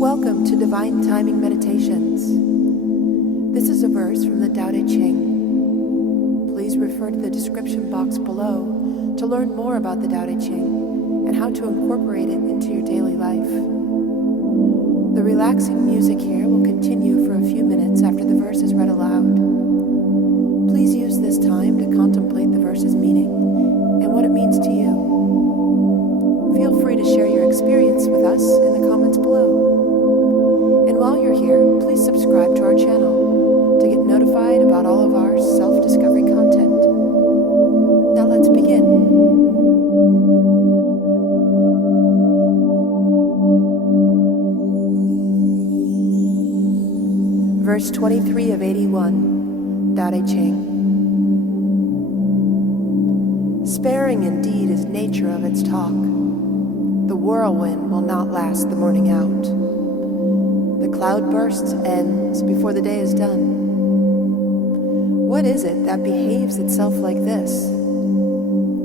Welcome to Divine Timing Meditations. This is a verse from the Tao Te Ching. Please refer to the description box below to learn more about the Tao Te Ching and how to incorporate it into your daily life. The relaxing music here will continue for a few minutes after the verse is read aloud. Please use this time to contemplate the verse's meaning and what it means to you. Feel free to share your experience with us in the comments below. And while you're here, please subscribe to our channel to get notified about all of our self-discovery content. Now let's begin. Verse 23 of 81, Tao Te Ching. Sparing indeed is nature of its talk. The whirlwind will not last the morning out. The cloudburst ends before the day is done. What is it that behaves itself like this?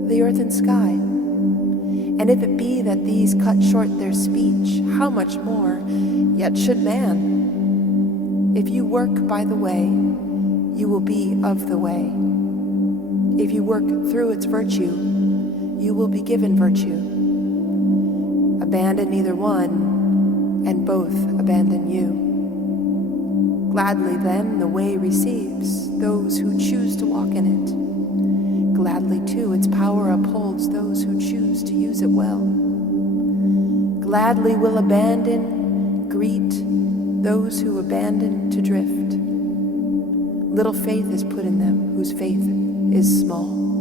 The earth and sky. And if it be that these cut short their speech, how much more yet should man? If you work by the way, you will be of the way. If you work through its virtue, you will be given virtue. Abandon neither one, and both abandon you. Gladly then the way receives those who choose to walk in it. Gladly too its power upholds those who choose to use it well. Gladly will abandon, greet those who abandon to drift. Little faith is put in them whose faith is small.